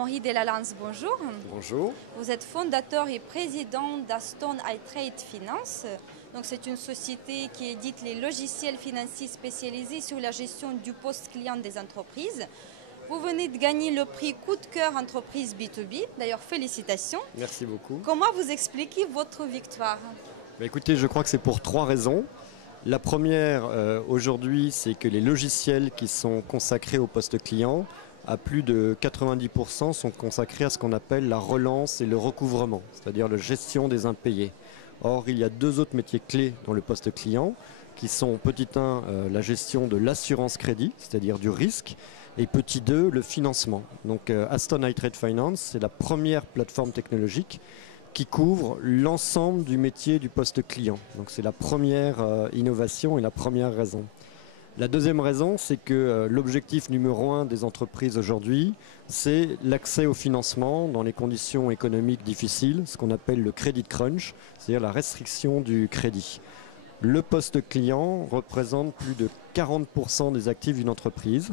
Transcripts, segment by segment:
Amaury Delalance, bonjour. Bonjour. Vous êtes fondateur et président d'Aston iTrade Finance. Donc, c'est une société qui édite les logiciels financiers spécialisés sur la gestion du poste client des entreprises. Vous venez de gagner le prix Coup de cœur entreprise B2B. D'ailleurs, félicitations. Merci beaucoup. Comment vous expliquez votre victoire? Écoutez, je crois que c'est pour trois raisons. La première, aujourd'hui, c'est que les logiciels qui sont consacrés au poste client, à plus de 90%, sont consacrés à ce qu'on appelle la relance et le recouvrement, c'est-à-dire la gestion des impayés. Or, il y a deux autres métiers clés dans le poste client, qui sont petit 1, la gestion de l'assurance crédit, c'est-à-dire du risque, et petit 2, le financement. Donc Aston iTrade Finance, c'est la première plateforme technologique qui couvre l'ensemble du métier du poste client. Donc c'est la première innovation et la première raison. La deuxième raison, c'est que l'objectif numéro 1 des entreprises aujourd'hui, c'est l'accès au financement dans les conditions économiques difficiles, ce qu'on appelle le credit crunch, c'est-à-dire la restriction du crédit. Le poste client représente plus de 40% des actifs d'une entreprise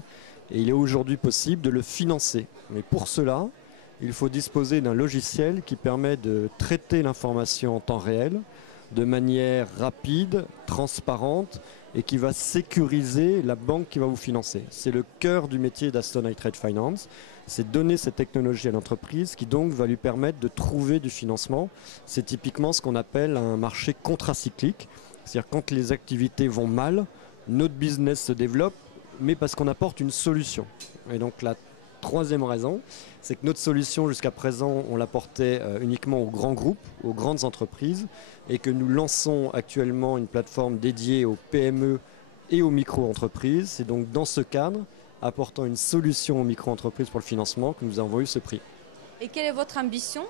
et il est aujourd'hui possible de le financer. Mais pour cela, il faut disposer d'un logiciel qui permet de traiter l'information en temps réel, de manière rapide, transparente et qui va sécuriser la banque qui va vous financer. C'est le cœur du métier d'Aston iTrade Finance, c'est donner cette technologie à l'entreprise qui donc va lui permettre de trouver du financement. C'est typiquement ce qu'on appelle un marché contracyclique, c'est-à-dire quand les activités vont mal, notre business se développe, mais parce qu'on apporte une solution. Et donc la troisième raison, c'est que notre solution jusqu'à présent, on l'apportait uniquement aux grands groupes, aux grandes entreprises, et que nous lançons actuellement une plateforme dédiée aux PME et aux micro-entreprises. C'est donc dans ce cadre, apportant une solution aux micro-entreprises pour le financement, que nous avons eu ce prix. Et quelle est votre ambition?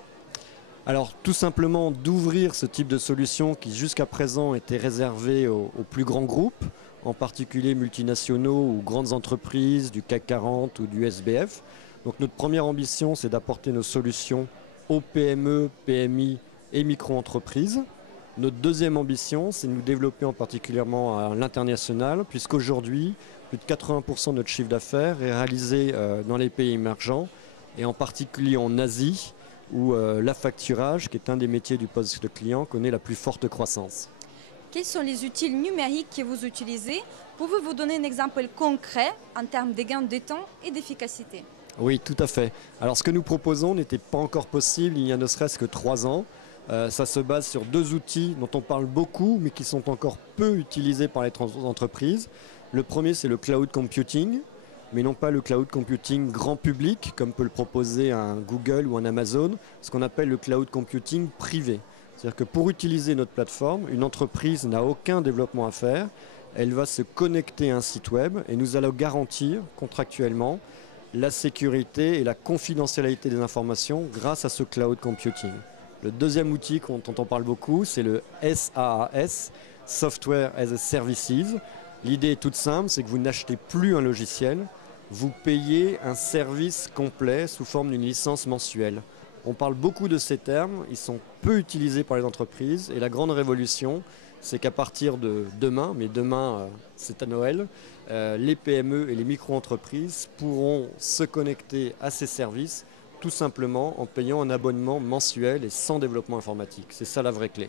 Alors tout simplement d'ouvrir ce type de solution qui jusqu'à présent était réservé aux plus grands groupes, en particulier multinationaux ou grandes entreprises du CAC 40 ou du SBF. Donc notre première ambition, c'est d'apporter nos solutions aux PME, PMI et micro-entreprises. Notre deuxième ambition, c'est de nous développer en particulièrement à l'international, puisqu'aujourd'hui, plus de 80% de notre chiffre d'affaires est réalisé dans les pays émergents, et en particulier en Asie, où l'affacturage, qui est un des métiers du poste client, connaît la plus forte croissance. Quels sont les outils numériques que vous utilisez? Pouvez-vous donner un exemple concret en termes de gains de temps et d'efficacité? Oui, tout à fait. Alors ce que nous proposons n'était pas encore possible il y a ne serait-ce que 3 ans. Ça se base sur deux outils dont on parle beaucoup, mais qui sont encore peu utilisés par les entreprises. Le premier, c'est le cloud computing, mais non pas le cloud computing grand public, comme peut le proposer un Google ou un Amazon, ce qu'on appelle le cloud computing privé. C'est-à-dire que pour utiliser notre plateforme, une entreprise n'a aucun développement à faire. Elle va se connecter à un site web et nous allons garantir contractuellement la sécurité et la confidentialité des informations grâce à ce cloud computing. Le deuxième outil dont on parle beaucoup, c'est le SaaS, Software as a Services. L'idée est toute simple, c'est que vous n'achetez plus un logiciel, vous payez un service complet sous forme d'une licence mensuelle. On parle beaucoup de ces termes, ils sont peu utilisés par les entreprises et la grande révolution, c'est qu'à partir de demain, mais demain c'est à Noël, les PME et les micro-entreprises pourront se connecter à ces services tout simplement en payant un abonnement mensuel et sans développement informatique. C'est ça la vraie clé.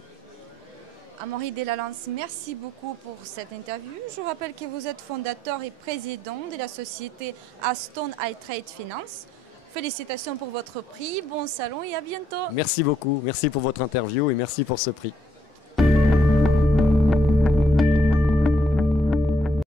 Amaury Delalance, merci beaucoup pour cette interview. Je rappelle que vous êtes fondateur et président de la société Aston iTrade Finance. Félicitations pour votre prix, bon salon et à bientôt. Merci beaucoup, merci pour votre interview et merci pour ce prix.